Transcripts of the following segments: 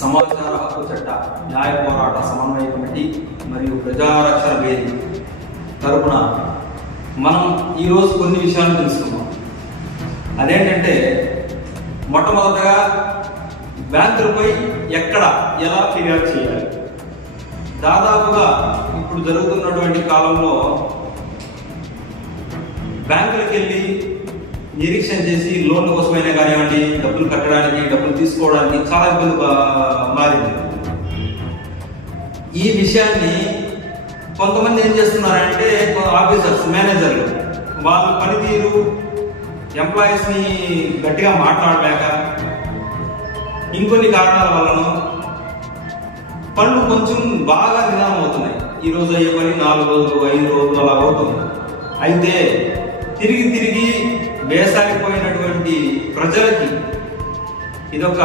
సమాచార హక్కు చట్ట న్యాయ పోరాట సమన్వయ కమిటీ మరియు ప్రజారక్షణ వేది తరపున మనం ఈరోజు కొన్ని విషయాలు తెలుసుకున్నాం. అదేంటంటే మొట్టమొదటగా బ్యాంకులపై ఎక్కడ ఎలా ఫిర్యాదు చేయాలి. దాదాపుగా ఇప్పుడు జరుగుతున్నటువంటి కాలంలో బ్యాంకులకు వెళ్ళి నిరీక్షణ చేసి లోన్ల కోసమైనా కానివ్వండి, డబ్బులు కట్టడానికి, డబ్బులు తీసుకోవడానికి చాలా ఇబ్బంది మారింది. ఈ విషయాన్ని కొంతమంది ఏం చేస్తున్నారంటే ఆఫీసర్స్, మేనేజర్లు వాళ్ళ పనితీరు ఎంప్లాయీస్ని గట్టిగా మాట్లాడలేక ఇంకొన్ని కారణాల వలన పనులు కొంచెం బాగా నిదానం అవుతున్నాయి. ఈరోజు అయ్యే పని 4 రోజులు 5 రోజులు అలా అవుతుంది. అయితే తిరిగి వేసాగిపోయినటువంటి ప్రజలకి ఇదొక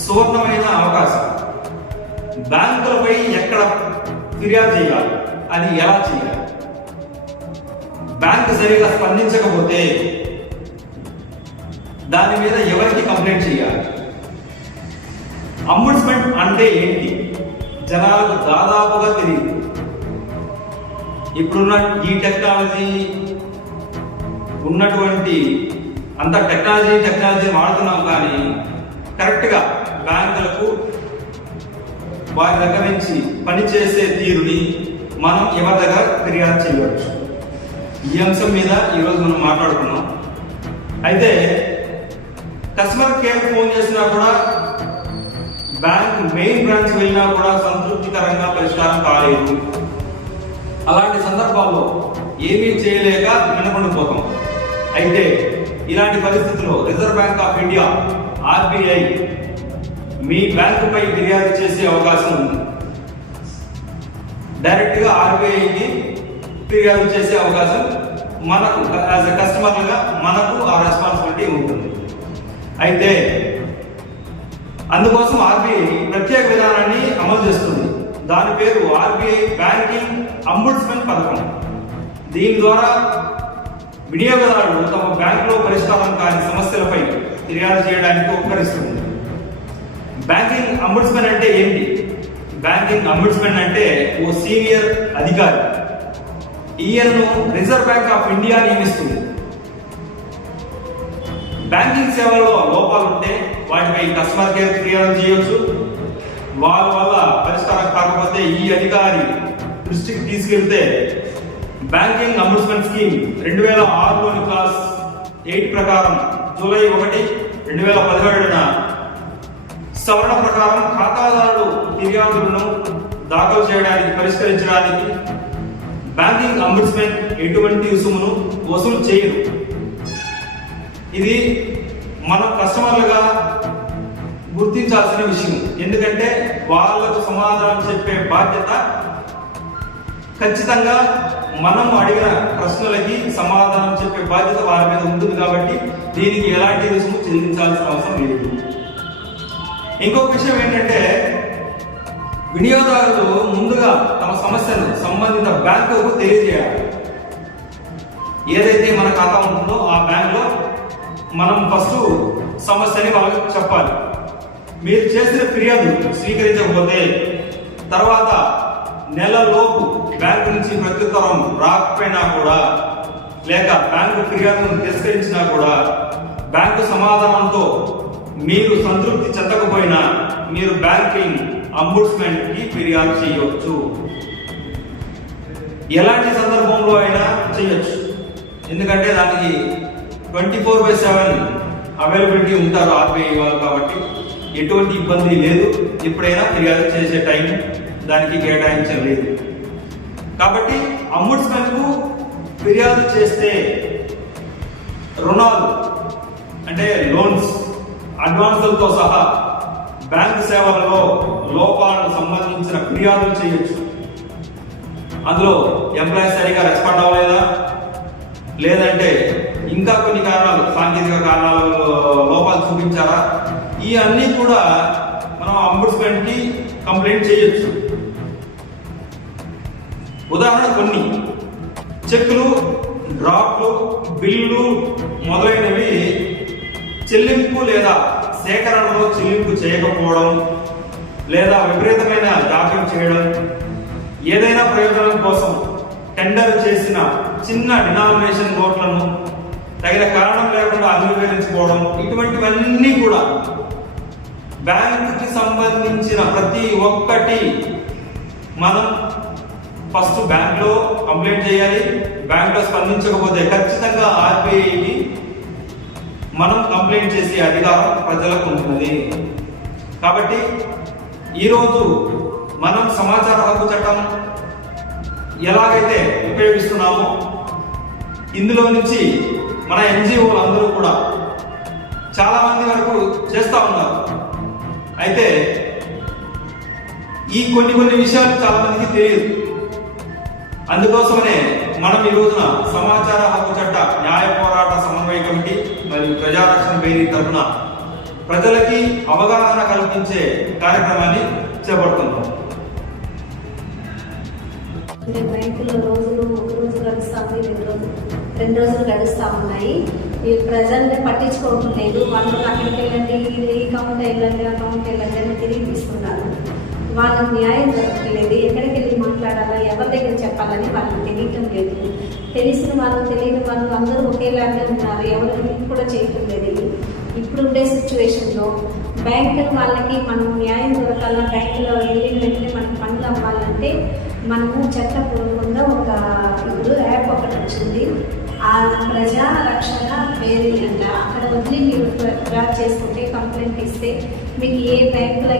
సువర్ణమైన అవకాశం. బ్యాంకులపై ఎక్కడ ఫిర్యాదు చేయాలి, అది ఎలా చేయాలి, బ్యాంకు సరిగా స్పందించకపోతే దాని మీద ఎవరికి కంప్లైంట్ చేయాలి, అంబుడ్స్మన్ అంటే ఏంటి జనాలకు దాదాపుగా తెలియదు. ఇప్పుడున్న ఈ టెక్నాలజీ ఉన్నటువంటి అంత టెక్నాలజీ వాడుతున్నాం, కానీ కరెక్ట్గా బ్యాంకులకు వారి దగ్గర నుంచి పనిచేసే తీరుని మనం ఎవరి దగ్గర ఫిర్యాదు చేయవచ్చు. ఈ అంశం మీద ఈరోజు మనం మాట్లాడుకున్నాం. అయితే కస్టమర్ కేర్ ఫోన్ చేసినా కూడా, బ్యాంక్ మెయిన్ బ్రాంచ్ వెళ్ళినా కూడా సంతృప్తికరంగా పరిష్కారం కాలేదు. అలాంటి సందర్భాల్లో ఏమీ చేయలేక వినకుండిపోతాం. అయితే ఇలాంటి పరిస్థితుల్లో reserve bank of India RBI మీ బ్యాంకుపై ఫిర్యాదు చేసే అవకాశం ఉంది. డైరెక్ట్గా RBIకి ఫిర్యాదు చేసే అవకాశం మనకు యాజ్ ఎ కస్టమర్గా మనకు ఆ రెస్పాన్సిబిలిటీ ఉంటుంది. అయితే అందుకోసం RBI ప్రత్యేక విధానాన్ని అమలు చేస్తుంది. దాని పేరు RBI బ్యాంకింగ్ అంబుడ్స్మన్ పథకం. దీని ద్వారా వినియోగదారులు తమ బ్యాంకులో పరిష్కారం కాని సమస్యలపై ఫిర్యాదు చేయడానికి ఉపకరిస్తుంది. బ్యాంకింగ్ అంబుడ్స్మన్ అంటే ఏంటి? బ్యాంకింగ్ అంబుడ్స్మన్ అంటే ఓ సీనియర్ అధికారి. ఈయనను రిజర్వ్ బ్యాంక్ ఆఫ్ ఇండియా నియమిస్తుంది. బ్యాంకింగ్ సేవల్లో లోపాలు ఉంటే వాటిపై కస్టమర్ కేర్ ఫిర్యాదు చేయవచ్చు. వాళ్ళ వల్ల పరిష్కారం కాకపోతే ఈ అధికారి దృష్టికి తీసుకెళ్తే బ్యాంకింగ్ అంబుడ్స్మన్ స్కీమ్ 2006లోని క్లాస్ 8 ప్రకారం జూలై 1, 2017న సవరణ ప్రకారం ఖాతాదారుడు ఫిర్యాదులను దాఖలు చేయడానికి, పరిష్కరించడానికి బ్యాంకింగ్ అంబుడ్స్మన్ ఎటువంటి రుసుమును వసూలు చేయరు. ఇది మనం కస్టమర్లుగా గుర్తించాల్సిన విషయం. ఎందుకంటే వాళ్ళకు సమాధానం చెప్పే బాధ్యత ఖచ్చితంగా మనం అడిగిన ప్రశ్నలకి సమాధానం చెప్పే బాధ్యత వారి మీద ఉంటుంది. కాబట్టి దీనికి ఎలాంటి రుసుము చెల్లించాల్సిన అవసరం లేదు. ఇంకొక విషయం ఏంటంటే, వినియోగదారులు ముందుగా తమ సమస్యను సంబంధిత బ్యాంకుకు తెలియజేయాలి. ఏదైతే మన ఖాతా ఉంటుందో ఆ బ్యాంకులో మనం ఫస్ట్ సమస్యని వాళ్ళకి చెప్పాలి. మీరు చేసిన ఫిర్యాదు స్వీకరించకపోతే తర్వాత నెలలోపు బ్యాంకు నుంచి ప్రత్యుత్తరం రాకపోయినా కూడా, లేక బ్యాంకు ఫిర్యాదును తిరస్కరించినా కూడా, బ్యాంకు సమాధానంతో మీరు సంతృప్తి చెందకపోయినా మీరు బ్యాంకింగ్ అంబుడ్స్మన్ కి ఫిర్యాదు చేయవచ్చు. ఎలాంటి సందర్భంలో అయినా చేయొచ్చు. ఎందుకంటే దానికి 24/7 అవైలబిలిటీ ఉంటారు RBI వాళ్ళు. కాబట్టి ఎటువంటి ఇబ్బంది లేదు. ఎప్పుడైనా ఫిర్యాదు చేసే టైం దానికి కేటాయించలేదు. కాబట్టి అంబుడ్స్మన్ కు ఫిర్యాదు చేస్తే రుణాలు అంటే లోన్స్, అడ్వాన్సులతో సహా బ్యాంకు సేవలలో లోపాలకు సంబంధించిన ఫిర్యాదులు చేయొచ్చు. అందులో ఎంప్లాయీస్ సరిగా రెస్పాండ్ అవ్వలేదా, లేదంటే ఇంకా కొన్ని కారణాలు, సాంకేతిక కారణాలు లోపాలు చూపించారా, ఈ అన్నీ కూడా మనం అంబుడ్స్మన్ కి కంప్లైంట్ చేయొచ్చు. ఉదాహరణ కొన్ని చెక్కులు, డ్రాఫ్ట్లు, బిల్లు మొదలైనవి చెల్లింపు లేదా సేకరణలో చెల్లింపు చేయకపోవడం లేదా విపరీతమైన జాప్యం చేయడం, ఏదైనా ప్రయోజనం కోసం టెండర్ చేసిన చిన్న డినామినేషన్ నోట్లను తగిన కారణం లేకుండా అంగీకరించుకోవడం, ఇటువంటివన్నీ కూడా బ్యాంకుకి సంబంధించిన ప్రతి ఒక్కటి మనం ఫస్ట్ బ్యాంక్లో కంప్లైంట్ చేయాలి. బ్యాంక్లో స్పందించకపోతే ఖచ్చితంగా ఆర్బీఐకి మనం కంప్లైంట్ చేసే అధికారం ప్రజలకు ఉంటుంది. కాబట్టి ఈరోజు మనం సమాచార హక్కు చట్టం ఎలాగైతే ఉపయోగిస్తున్నామో ఇందులో నుంచి మన ఎన్జిఓలు అందరూ కూడా చాలా మంది వరకు చేస్తూ ఉన్నారు. అయితే ఈ కొన్ని విషయాలు చాలా మందికి తెలియదు. అందుకోసమనే మనం ఈ రోజున సమాచార హక్కు చట్ట న్యాయ పోరాట సమన్వయ కమిటీ మరియు ప్రజారక్షణ పేరు తరఫున ప్రజలకి అవగాహన కల్పించే కార్యక్రమాన్ని చేపడుతున్నాం. బ్యాంకులో ఒక రోజు గడుస్తుంది, రెండు రోజులు గడుస్తూ ఉన్నాయి. ఈ ప్రజల్ని పట్టించుకోవడం లేదు. వాళ్ళు అక్కడికి వెళ్ళండి, ఈ అకౌంట్ వెళ్ళండి, అకౌంట్ వెళ్ళండి అని తిరిగి ఇస్తున్నారు. వాళ్ళకి న్యాయం జరగట్లేదు. ఎక్కడికి వెళ్ళి మాట్లాడాలా, ఎవరి దగ్గర చెప్పాలని వాళ్ళకి తెలియటం లేదు. తెలిసిన వాళ్ళు తెలియని వాళ్ళు అందరూ ఒకేలాగే ఉన్నారు. ఎవరికి కూడా చేయటం లేదు. ఇప్పుడుండే సిచ్యువేషన్లో బ్యాంకులు వాళ్ళకి మనం న్యాయం దొరకాల, బ్యాంకులో వెళ్ళిన వెంటనే మనకు పనులు అవ్వాలంటే మనము చట్టపూర్వకంగా ఇప్పుడు యాప్ ఒకటి వచ్చింది. ఆ ప్రజా రక్షణ పేరు అంట. అక్కడ వదిలి మీరు డ్రా చేసుకుంటే కంప్లైంట్ ఇస్తే మీకు ఏ బ్యాంకులో